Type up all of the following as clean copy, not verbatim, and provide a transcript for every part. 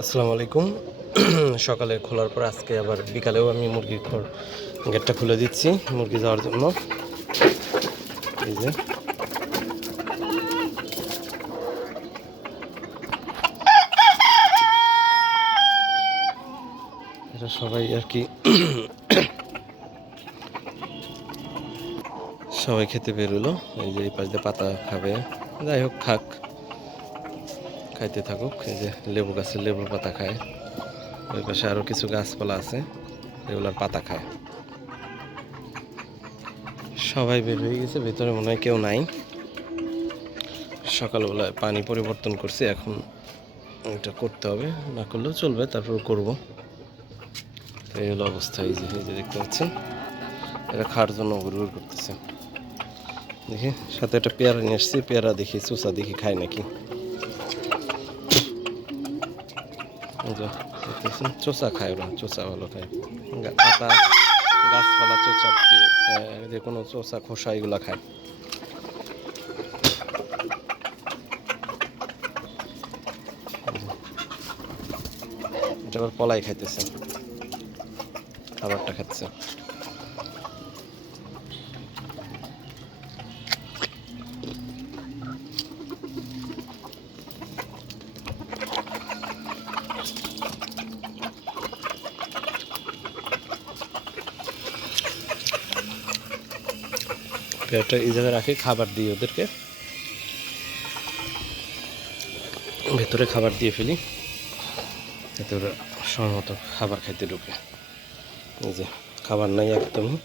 আসসালামু আলাইকুম। সকালে খোলার পর আজকে আবার বিকালেও আমি মুরগির ঘর গেটটা খুলে দিচ্ছি মুরগি যাওয়ার জন্য। এই যে এরা সবাই আর কি সবাই খেতে বেরোলো। এই যে এই পাশ দিয়ে পাতা খাবে, যাই হোক খাক, খাইতে থাকুক। এই যে লেবু গাছের লেবুর পাতা খায়, ওই পাশে আরও কিছু গাছপালা আছে এগুলোর পাতা খায়। সবাই বের হয়ে গেছে, ভেতরে মনে হয় কেউ নাই। সকালবেলায় পানি পরিবর্তন করছি, এখন এটা করতে হবে, না করলেও চলবে, তারপর করব। তো এই হলো অবস্থা। এই যে দেখতে পাচ্ছেন এটা খাওয়ার জন্য ঘুরঘুর করতেছে। দেখি সাথে একটা পেয়ারা নিয়ে আসছি, পেয়ারা দেখি চোষা দেখি খায় নাকি। দেখতেছেন চোষা খায়, ওরা চোষা ভালো খায়, পাতা গাছপালা চোষা, যে কোনো চোষা খোসা এগুলো খায়। এটা আবার পলাই খাইতেছে, খাবারটা খাচ্ছে। পেয়ারটা এই জায়গায় রাখি, খাবার দিই ওদেরকে, ভেতরে খাবার দিয়ে ফেলি, এতে ওরা সময় মতো খাবার খাইতে ঢুকে। এই যে খাবার নাই একদমই,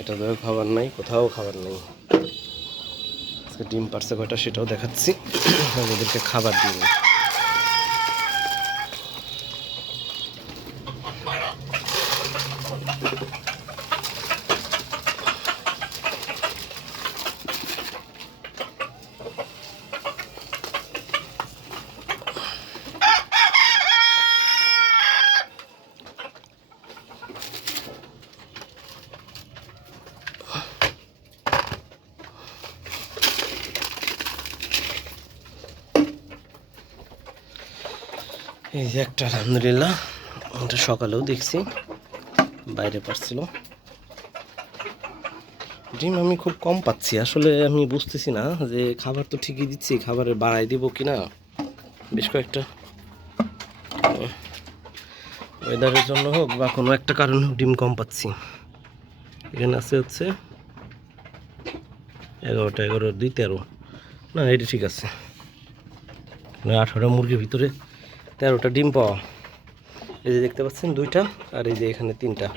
এটা ধরে খাবার নাই, কোথাও খাবার নেই। আজকে ডিম পারছে কয়টা সেটাও দেখাচ্ছি, ওদেরকে খাবার দিই। এই যে একটা আলহামদুলিল্লাহ, এটা সকালেও দেখছি বাইরে পারছিল। ডিম আমি খুব কম পাচ্ছি, আসলে আমি বুঝতেছি না যে খাবার তো ঠিকই দিচ্ছি, খাবারে বাড়াই দিব কি না। বেশ কয়েকটা ওয়েদারের জন্য হোক বা কোনো একটা কারণে হোক ডিম কম পাচ্ছি। এখানে আছে হচ্ছে 11টা, 11 2 13, না এটা ঠিক আছে, 18টা মুরগির ভিতরে 13টা ডিম পাওয়া। এই যে দেখতে পাচ্ছেন 2টা, আর এই যে এখানে 3টা,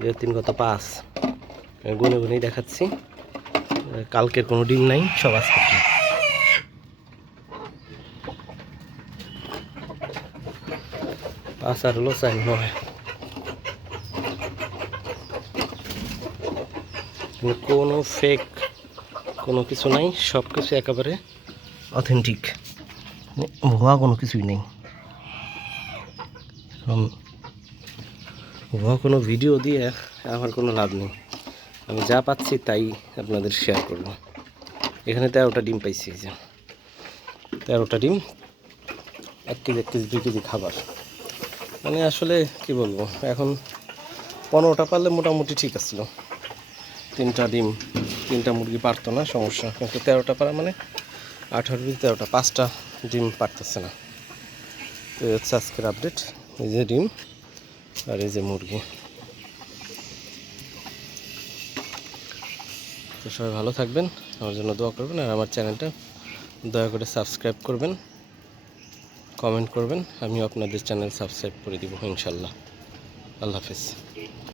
2 3 কত 5, গুনে গুনেই দেখাচ্ছি। কালকের কোনো ডিম নাই, সব আজকে। 5 আর হলো 4 9, কোনো ফেক কোনো কিছু নাই, সব কিছু একেবারে অথেন্টিক, ভুয়া কোনো কিছুই নেই। ভুয়া কোনো ভিডিও দিয়ে আমার কোনো লাভ নেই, আমি যা পাচ্ছি তাই আপনাদের শেয়ার করব। এখানে 13টা ডিম পাইছি, যে 13টা ডিম, 1 কেজি 1 কেজি 2 কেজি খাবার। মানে আসলে কি বলবো, এখন 15টা পারলে মোটামুটি ঠিক আছিল। 3টা ডিম 3টা মুরগি পারতো না সমস্যা, কিন্তু 13টা পারা মানে 18 13টা, 5টা ডিম পারতেছে না। তো এই হচ্ছে আজকের আপডেট। এই যে ডিম আর এই যে মুরগি। তো সবাই ভালো থাকবেন, আমার জন্য দোয়া করবেন, আর আমার চ্যানেলটা দয়া করে সাবস্ক্রাইব করবেন, কমেন্ট করবেন, আমিও আপনাদের চ্যানেল সাবস্ক্রাইব করে দিব ইনশাল্লাহ। আল্লাহ হাফেজ।